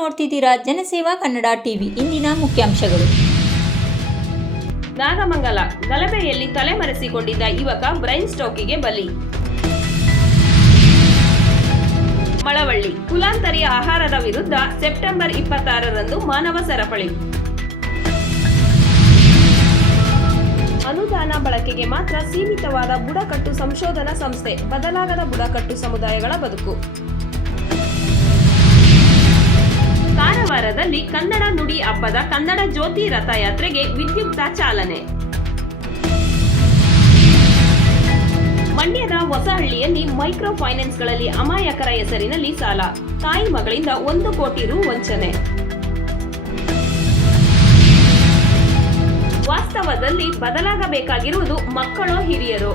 ನೋಡ್ತಿದ್ದೀರಾ ಜನಸೇವಾ ಕನ್ನಡ ಟಿವಿ. ಇಂದಿನ ಮುಖ್ಯಾಂಶಗಳು. ನಾಗಮಂಗಲ ಗಲಭೆಯಲ್ಲಿ ತಲೆಮರೆಸಿಕೊಂಡಿದ್ದ ಯುವಕ ಬ್ರೈನ್ ಸ್ಟ್ರೋಕಿಗೆ ಬಲಿ. ಮಳವಳ್ಳಿ ಕುಲಾಂತರಿ ಆಹಾರದ ವಿರುದ್ಧ ಸೆಪ್ಟೆಂಬರ್ 26ರಂದು ಮಾನವ ಸರಪಳಿ. ಅನುದಾನ ಬಳಕೆಗೆ ಮಾತ್ರ ಸೀಮಿತವಾದ ಬುಡಕಟ್ಟು ಸಂಶೋಧನಾ ಸಂಸ್ಥೆ, ಬದಲಾಗದ ಬುಡಕಟ್ಟು ಸಮುದಾಯಗಳ ಬದುಕು. ಕಾರವಾರದಲ್ಲಿ ಕನ್ನಡ ನುಡಿ ಹಬ್ಬದ ಕನ್ನಡ ಜ್ಯೋತಿ ರಥಯಾತ್ರೆಗೆ ವಿದ್ಯುಕ್ತ ಚಾಲನೆ. ಮಂಡ್ಯದ ಹೊಸಹಳ್ಳಿಯಲ್ಲಿ ಮೈಕ್ರೋ ಫೈನಾನ್ಸ್ಗಳಲ್ಲಿ ಅಮಾಯಕರ ಹೆಸರಿನಲ್ಲಿ ಸಾಲ, ತಾಯಿ ಮಗಳಿಂದ 1 ಕೋಟಿ ರು ವಂಚನೆ. ವಾಸ್ತವದಲ್ಲಿ ಬದಲಾಗಬೇಕಾಗಿರುವುದು ಮಕ್ಕಳೋ ಹಿರಿಯರೋ?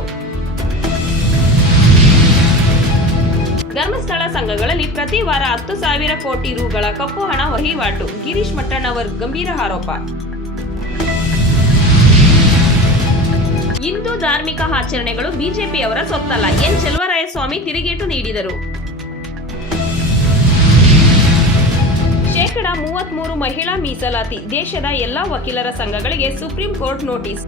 ಧರ್ಮಸ್ಥಳ ಸಂಘಗಳಲ್ಲಿ ಪ್ರತಿ ವಾರ 10,000 ಕೋಟಿ ರುಗಳ ಕಪ್ಪು ಹಣ ವಹಿವಾಟು. ಗಿರೀಶ್ ಮಟ್ಟಣ್ಣವರ್ ಗಂಭೀರ ಆರೋಪ. ಹಿಂದೂ ಧಾರ್ಮಿಕ ಆಚರಣೆಗಳು ಬಿಜೆಪಿಯವರ ಸೊತ್ತಲ್ಲ, ಎನ್ ಚೆಲುವರಾಯಸ್ವಾಮಿ ತಿರುಗೇಟು ನೀಡಿದರು. 33% ಮಹಿಳಾ ಮೀಸಲಾತಿ. ದೇಶದ ಎಲ್ಲಾ ವಕೀಲರ ಸಂಘಗಳಿಗೆ ಸುಪ್ರೀಂ ಕೋರ್ಟ್ ನೋಟಿಸ್.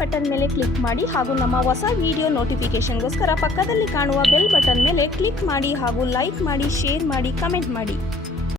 ಬಟನ್ ಮೇಲೆ ಕ್ಲಿಕ್ ಮಾಡಿ ಹಾಗೂ ನಮ್ಮ ಹೊಸ ವಿಡಿಯೋ ನೋಟಿಫಿಕೇಶನ್ಗೋಸ್ಕರ ಪಕ್ಕದಲ್ಲಿ ಕಾಣುವ ಬೆಲ್ ಬಟನ್ ಮೇಲೆ ಕ್ಲಿಕ್ ಮಾಡಿ ಹಾಗೂ ಲೈಕ್ ಮಾಡಿ, ಶೇರ್ ಮಾಡಿ, ಕಮೆಂಟ್ ಮಾಡಿ.